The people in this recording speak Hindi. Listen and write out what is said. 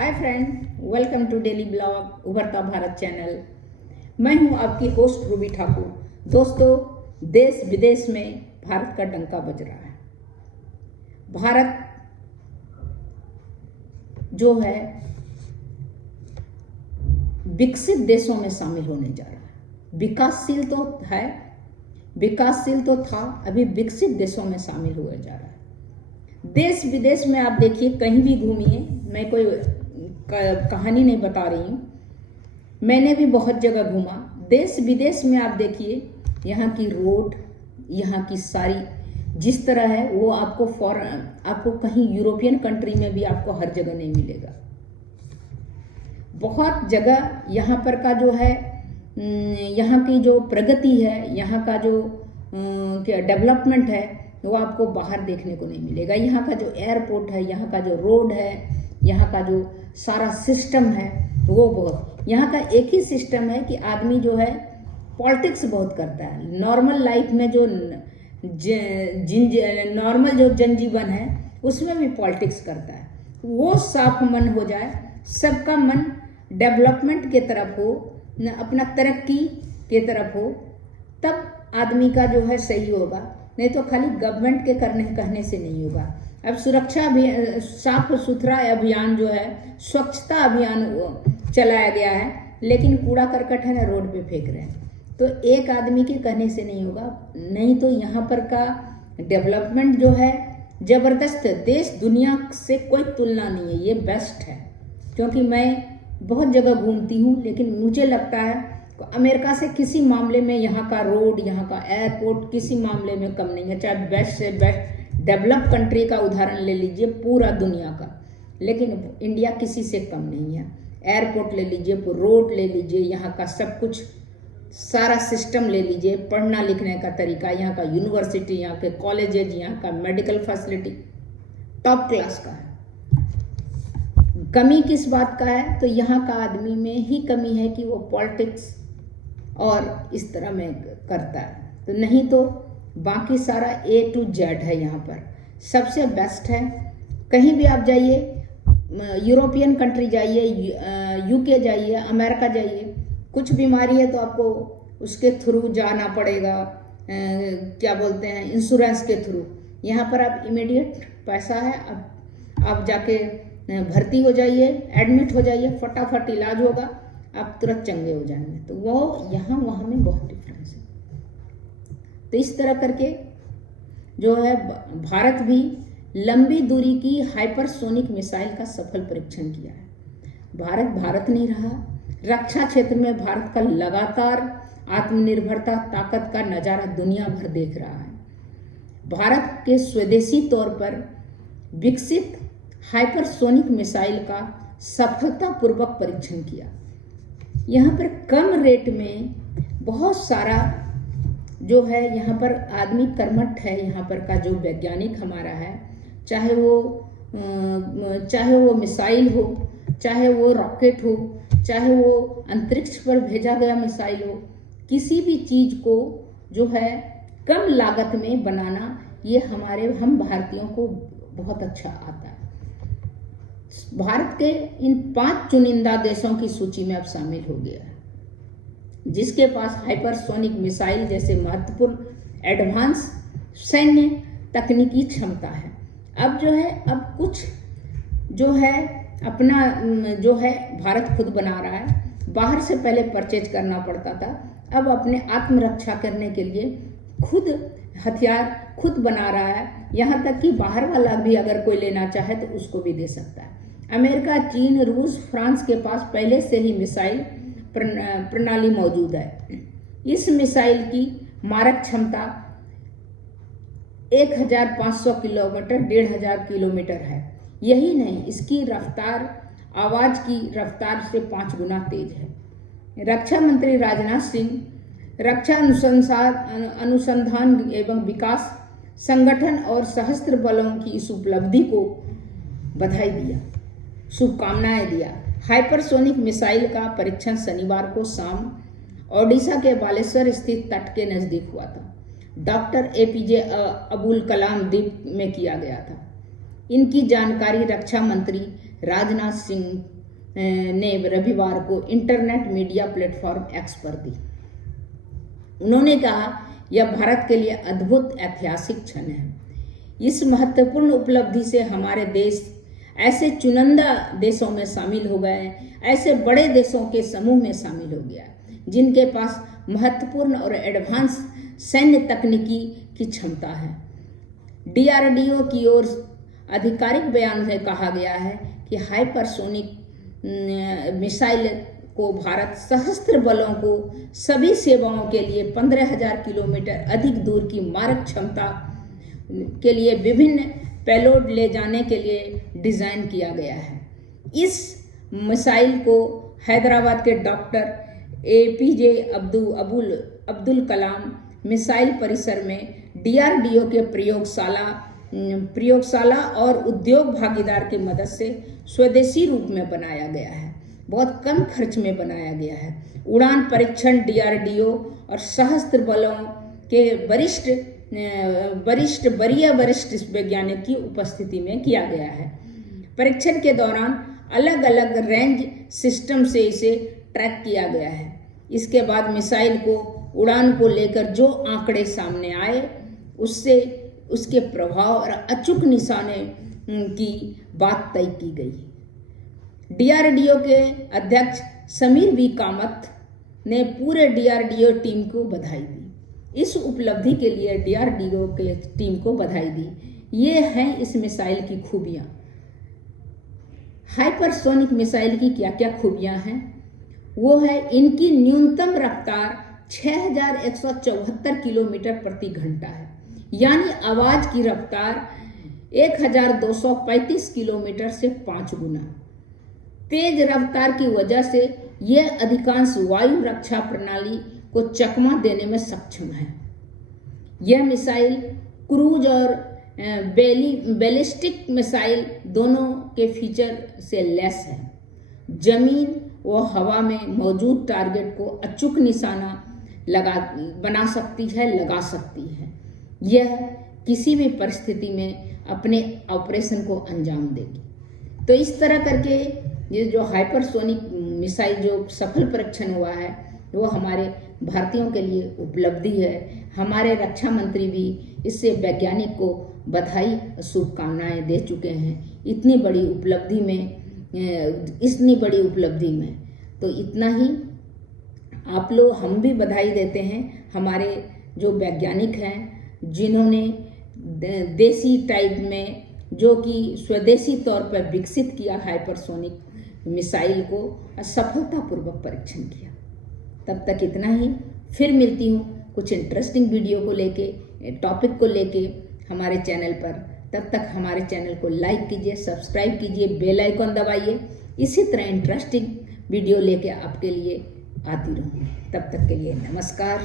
Hi friend, welcome to daily blog Ubharta Bharat channel. मैं हूं आपकी होस्ट रूबी ठाकुर। दोस्तों, देश विदेश में भारत का डंका बज रहा है। भारत जो है विकसित देशों में शामिल होने जा रहा है। विकासशील तो था, अभी विकसित देशों में शामिल हुए जा रहा है। देश विदेश में आप देखिए, कहीं भी घूमिए, मैं कोई कहानी नहीं बता रही हूँ, मैंने भी बहुत जगह घूमा। देश विदेश में आप देखिए, यहाँ की रोड, यहाँ की सारी जिस तरह है वो आपको कहीं यूरोपियन कंट्री में भी आपको हर जगह नहीं मिलेगा। बहुत जगह यहाँ पर का जो है, यहाँ की जो प्रगति है, यहाँ का जो डेवलपमेंट है, वो आपको बाहर देखने को नहीं मिलेगा। यहाँ का जो एयरपोर्ट है, यहाँ का जो रोड है, यहाँ का जो सारा सिस्टम है, वो बहुत, यहाँ का एक ही सिस्टम है कि आदमी जो है पॉलिटिक्स बहुत करता है। नॉर्मल लाइफ में जो नॉर्मल जो जनजीवन है उसमें भी पॉलिटिक्स करता है। वो साफ मन हो जाए, सबका मन डेवलपमेंट के तरफ हो, अपना तरक्की के तरफ हो, तब आदमी का जो है सही होगा। नहीं तो खाली गवर्नमेंट के कहने से नहीं होगा। अब सुरक्षा भी, साफ सुथरा अभियान जो है, स्वच्छता अभियान चलाया गया है, लेकिन कूड़ा करकट है ना रोड पे फेंक रहे हैं। तो एक आदमी के कहने से नहीं होगा। नहीं तो यहाँ पर का डेवलपमेंट जो है जबरदस्त है। देश दुनिया से कोई तुलना नहीं है, ये बेस्ट है। क्योंकि मैं बहुत जगह घूमती हूँ, लेकिन मुझे लगता है अमेरिका से किसी मामले में यहाँ का रोड, यहाँ का एयरपोर्ट किसी मामले में कम नहीं है। चाहे बेस्ट से बेस्ट डेवलप कंट्री का उदाहरण ले लीजिए, पूरा दुनिया का, लेकिन इंडिया किसी से कम नहीं है। एयरपोर्ट ले लीजिए, रोड ले लीजिए, यहाँ का सब कुछ सारा सिस्टम ले लीजिए, पढ़ना लिखने का तरीका, यहाँ का यूनिवर्सिटी, यहाँ के कॉलेजेज, यहाँ का मेडिकल फैसिलिटी टॉप क्लास का है। कमी किस बात का है? तो यहाँ का आदमी में ही कमी है कि वो पॉलिटिक्स और इस तरह में करता है। तो नहीं तो बाकी सारा A to Z है। यहाँ पर सबसे बेस्ट है। कहीं भी आप जाइए, यूरोपियन कंट्री जाइए, UK जाइए, अमेरिका जाइए, कुछ बीमारी है तो आपको उसके थ्रू जाना पड़ेगा, क्या बोलते हैं, इंश्योरेंस के थ्रू। यहाँ पर आप इमीडिएट पैसा है, आप जाके भर्ती हो जाइए, एडमिट हो जाइए, फटाफट इलाज होगा, आप तुरंत चंगे हो जाएंगे। तो वो यहाँ वहाँ में बहुत डिफरेंस है। तो इस तरह करके जो है भारत भी लंबी दूरी की हाइपरसोनिक मिसाइल का सफल परीक्षण किया है। भारत नहीं रहा। रक्षा क्षेत्र में भारत का लगातार आत्मनिर्भरता ताकत का नज़ारा दुनिया भर देख रहा है। भारत के स्वदेशी तौर पर विकसित हाइपरसोनिक मिसाइल का सफलतापूर्वक परीक्षण किया। यहाँ पर कम रेट में बहुत सारा जो है, यहाँ पर आदमी कर्मठ है। यहाँ पर का जो वैज्ञानिक हमारा है, चाहे वो मिसाइल हो, चाहे वो रॉकेट हो, चाहे वो अंतरिक्ष पर भेजा गया मिसाइल हो, किसी भी चीज़ को जो है कम लागत में बनाना, ये हम भारतीयों को बहुत अच्छा आता है। भारत के इन 5 चुनिंदा देशों की सूची में अब शामिल हो गया है, जिसके पास हाइपरसोनिक मिसाइल जैसे महत्वपूर्ण एडवांस सैन्य तकनीकी क्षमता है। अब जो है, अब कुछ जो है अपना जो है भारत खुद बना रहा है। बाहर से पहले परचेज करना पड़ता था, अब अपने आत्मरक्षा करने के लिए खुद हथियार खुद बना रहा है। यहाँ तक कि बाहर वाला भी अगर कोई लेना चाहे तो उसको भी दे सकता है। अमेरिका, चीन, रूस, फ्रांस के पास पहले से ही मिसाइल प्रणाली मौजूद है। इस मिसाइल की मारक क्षमता 1500 किलोमीटर, 1500 किलोमीटर है। यही नहीं, इसकी रफ्तार आवाज की रफ्तार से 5 गुना तेज है। रक्षा मंत्री राजनाथ सिंह रक्षा अनुसंधान एवं विकास संगठन और सशस्त्र बलों की इस उपलब्धि को बधाई दिया, शुभकामनाएं दिया। हाइपरसोनिक मिसाइल का परीक्षण शनिवार को शाम ओडिशा के बालेश्वर स्थित तट के नजदीक हुआ था। डॉक्टर APJ अबुल कलाम द्वीप में किया गया था। इनकी जानकारी रक्षा मंत्री राजनाथ सिंह ने रविवार को इंटरनेट मीडिया प्लेटफॉर्म एक्स पर दी। उन्होंने कहा, यह भारत के लिए अद्भुत ऐतिहासिक क्षण है। इस महत्वपूर्ण उपलब्धि से हमारे देश ऐसे चुनिंदा देशों में शामिल हो गए, ऐसे बड़े देशों के समूह में शामिल हो गया जिनके पास महत्वपूर्ण और एडवांस सैन्य तकनीकी की क्षमता है। DRDO की ओर आधिकारिक बयान में कहा गया है कि हाइपरसोनिक मिसाइल को भारत सशस्त्र बलों को सभी सेवाओं के लिए 15,000 किलोमीटर अधिक दूर की मारक क्षमता के लिए विभिन्न पेलोड ले जाने के लिए डिज़ाइन किया गया है। इस मिसाइल को हैदराबाद के doctor APJ Abdul Kalam missile परिसर में DRDO के प्रयोगशाला और उद्योग भागीदार की मदद से स्वदेशी रूप में बनाया गया है। बहुत कम खर्च में बनाया गया है। उड़ान परीक्षण DRDO और सशस्त्र बलों के वरिष्ठ वैज्ञानिक की उपस्थिति में किया गया है। परीक्षण के दौरान अलग अलग रेंज सिस्टम से इसे ट्रैक किया गया है। इसके बाद मिसाइल को उड़ान को लेकर जो आंकड़े सामने आए उससे उसके प्रभाव और अचूक निशाने की बात तय की गई। DRDO के अध्यक्ष समीर V कामत ने पूरे DRDO टीम को बधाई दी। इस उपलब्धि के लिए DRDO के टीम को बधाई दी। ये हैं इस मिसाइल की खूबियाँ। हाइपरसोनिक मिसाइल की क्या क्या खूबियाँ हैं? वो है इनकी न्यूनतम रफ्तार 6,174 किलोमीटर प्रति घंटा है, यानी आवाज की रफ्तार 1,235 किलोमीटर से 5 गुना। तेज रफ्तार की वजह से यह अधिकांश वायु रक्षा प्रणाली को चकमा देने में सक्षम है। यह मिसाइल क्रूज और बैलिस्टिक मिसाइल दोनों के फीचर से लैस है। जमीन व हवा में मौजूद टारगेट को अचूक निशाना लगा सकती है। यह किसी भी परिस्थिति में अपने ऑपरेशन को अंजाम देगी। तो इस तरह करके ये जो हाइपरसोनिक मिसाइल जो सफल परीक्षण हुआ है वो हमारे भारतीयों के लिए उपलब्धि है। हमारे रक्षा मंत्री भी इससे वैज्ञानिक को बधाई शुभकामनाएं दे चुके हैं। इतनी बड़ी उपलब्धि में तो इतना ही आप लोग हम भी बधाई देते हैं हमारे जो वैज्ञानिक हैं जिन्होंने देसी टाइप में जो कि स्वदेशी तौर पर विकसित किया हाइपरसोनिक मिसाइल को सफलतापूर्वक परीक्षण किया। तब तक इतना ही। फिर मिलती हूँ कुछ इंटरेस्टिंग वीडियो को लेके, टॉपिक को लेके हमारे चैनल पर। तब तक हमारे चैनल को लाइक कीजिए, सब्सक्राइब कीजिए, बेल आइकन दबाइए। इसी तरह इंटरेस्टिंग वीडियो लेके आपके लिए आती रहूँगी। तब तक के लिए नमस्कार।